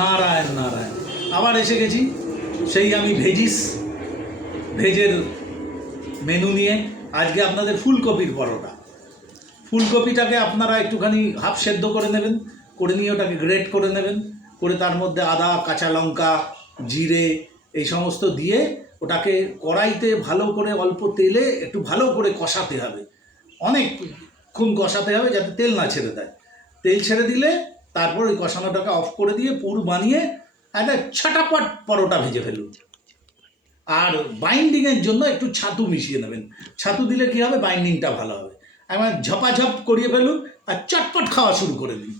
নারায়ণ নারায়ণ। আবার এসে গেছি সেই আমি ভেজের মেনু নিয়ে। আজকে আপনাদের ফুলকপির পরোটা। ফুলকপিটাকে আপনারা একটুখানি হাফ সেদ্ধ করে নেবেন, করে নিয়ে ওটাকে গ্রেট করে নেবেন, করে তার মধ্যে আদা, কাঁচা লঙ্কা, জিরে এই সমস্ত দিয়ে ওটাকে কড়াইতে ভালো করে অল্প তেলে একটু ভালো করে কষাতে হবে, অনেকক্ষণ কষাতে হবে যাতে তেল না ছেড়ে দেয়। তেল ছেড়ে দিলে তারপর ওই কষানোটাকে অফ করে দিয়ে পুর বানিয়ে একটা ছাটাপট পরোটা ভেজে ফেলুন। আর বাইন্ডিংয়ের জন্য একটু ছাতু মিশিয়ে নেবেন। ছাতু দিলে কী হবে, বাইন্ডিংটা ভালো হবে। আমার ঝপাঝপ করিয়ে ফেলুন আর চটপট খাওয়া শুরু করে দিন।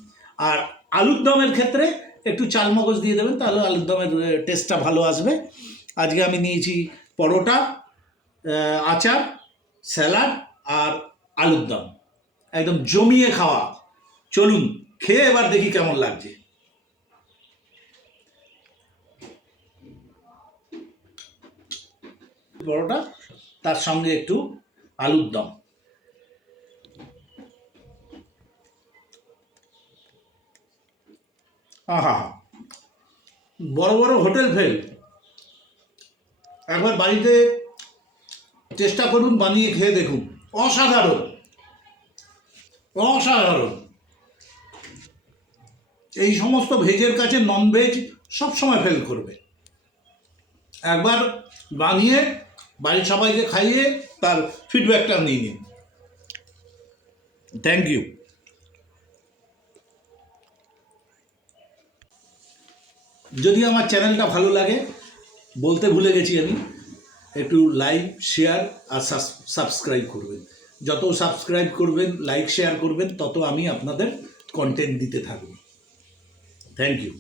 আর আলুর দমের ক্ষেত্রে একটু চালমগজ দিয়ে দেবেন, তাহলে আলুর দমের টেস্টটা ভালো আসবে। আজকে আমি নিয়েছি পরোটা, আচার, স্যালাড আর আলুর দম, একদম জমিয়ে খাওয়া। চলুন খেয়ে এবার দেখি কেমন লাগছে। পরোটা, তার সঙ্গে একটু আলুর দম। আহা, বড় বড় হোটেল ফেল, একবার বাড়িতে চেষ্টা করুন, বানিয়ে খেয়ে দেখুন। অসাধারণ অসাধারণ। এই সমস্ত ভেজের কাছে ননভেজ সবসময় ফেল করবে। একবার বানিয়ে বাড়ির সবাইকে খাইয়ে তার ফিডব্যাকটা নিয়ে নিন। Thank you. যদি আমার চ্যানেলটা ভালো লাগে, বলতে ভুলে গেছি আমি, একটু লাইক, শেয়ার আর সাবস্ক্রাইব করবেন। যত সাবস্ক্রাইব করবেন, লাইক শেয়ার করবেন, তত আমি আপনাদের কন্টেন্ট দিতে থাকব। Thank you.